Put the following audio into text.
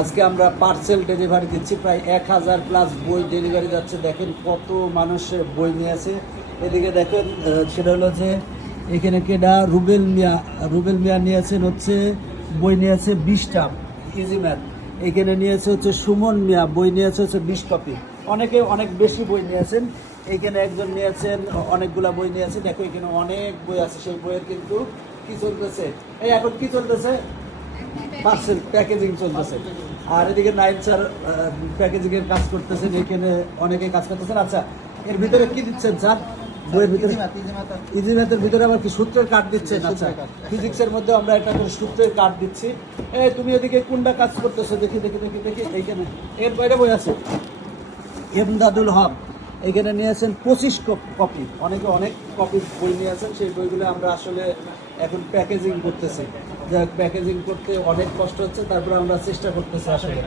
আজকে আমরা parcel delivery দিচ্ছি, প্রায় এক হাজার প্লাস বই ডেলিভারি যাচ্ছে। দেখেন কত মানুষের বই নিয়ে আছে। এদিকে দেখেন সেটা হলো যে এখানে কেডা রুবেল মিয়া রুবেল মিয়া নিয়েছেন হচ্ছে বই নিয়েছে বিশটা ইজি ম্যাথ এখানে নিয়েছে হচ্ছে সুমন মিয়া, বই নিয়েছে হচ্ছে বিশ কপি অনেকে অনেক বেশি বই নিয়েছেন। এইখানে একজন নিয়েছেন, অনেকগুলা বই নিয়েছেন। দেখো এখানে অনেক বই আছে, সেই বইয়ের কিন্তু কি চলতেছে? এই এখন কি চলতেছে? পার্সেল প্যাকেজিং চলতেছে। আর এদিকে নাইন স্যার প্যাকেজিং এর কাজ করতেছেন এখানে অনেকে কাজ করতেছেন। আচ্ছা এর ভিতরে কি দিচ্ছেন স্যার? বইয়ের ভিতরে ইজি ভিতরে আবার কি সূত্রের কার্ড দিচ্ছেন? আচ্ছা ফিজিক্সের মধ্যে আমরা একটা করে সূত্রের কার্ড দিচ্ছি। এই তুমি এদিকে কোনটা কাজ করতেছো? দেখি দেখি দেখি দেখি এইখানে এর বাইরে বই আছে। এমদাদুল হক। এখানে নিয়ে নিয়েছেন পঁচিশ কপি অনেকে অনেক কপি বই নিয়ে আসেন, সেই বইগুলো আমরা আসলে এখন প্যাকেজিং করতেছি। প্যাকেজিং করতে অনেক কষ্ট হচ্ছে, তারপরে আমরা চেষ্টা করতেছি আসলে।